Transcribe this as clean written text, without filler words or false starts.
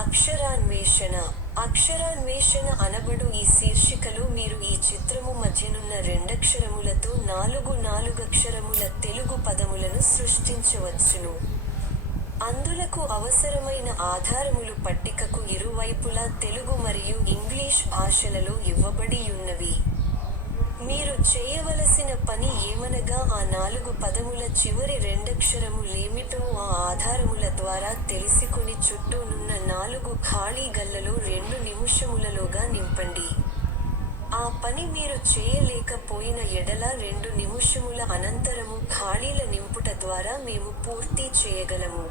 అక్షరాన్వేషణ. అక్షరాన్వేషణ అనబడు ఈ శీర్షికలో మీరు ఈ చిత్రము మధ్యనున్న రెండక్షరములతో నాలుగక్షరముల తెలుగు పదములను సృష్టించవచ్చును. అందులకు అవసరమైన ఆధారములు పట్టికకు ఇరువైపులా తెలుగు మరియు ఇంగ్లీష్ భాషలలో ఇవ్వబడియున్నవి. మీరు చేయవలసిన పని ఏమనగా ఆ 4 పదముల చివరి రెండక్షరము లేమిటో ఆ ఆధారముల ద్వారా తెలిసికొని చుట్టూనున్న 4 ఖాళీ గళ్లలో 2 నిముషములలోగా నింపండి. ఆ పని మీరు చేయలేకపోయిన ఎడల 2 నిముషముల అనంతరము ఖాళీల నింపుట ద్వారా మేము పూర్తి చేయగలము.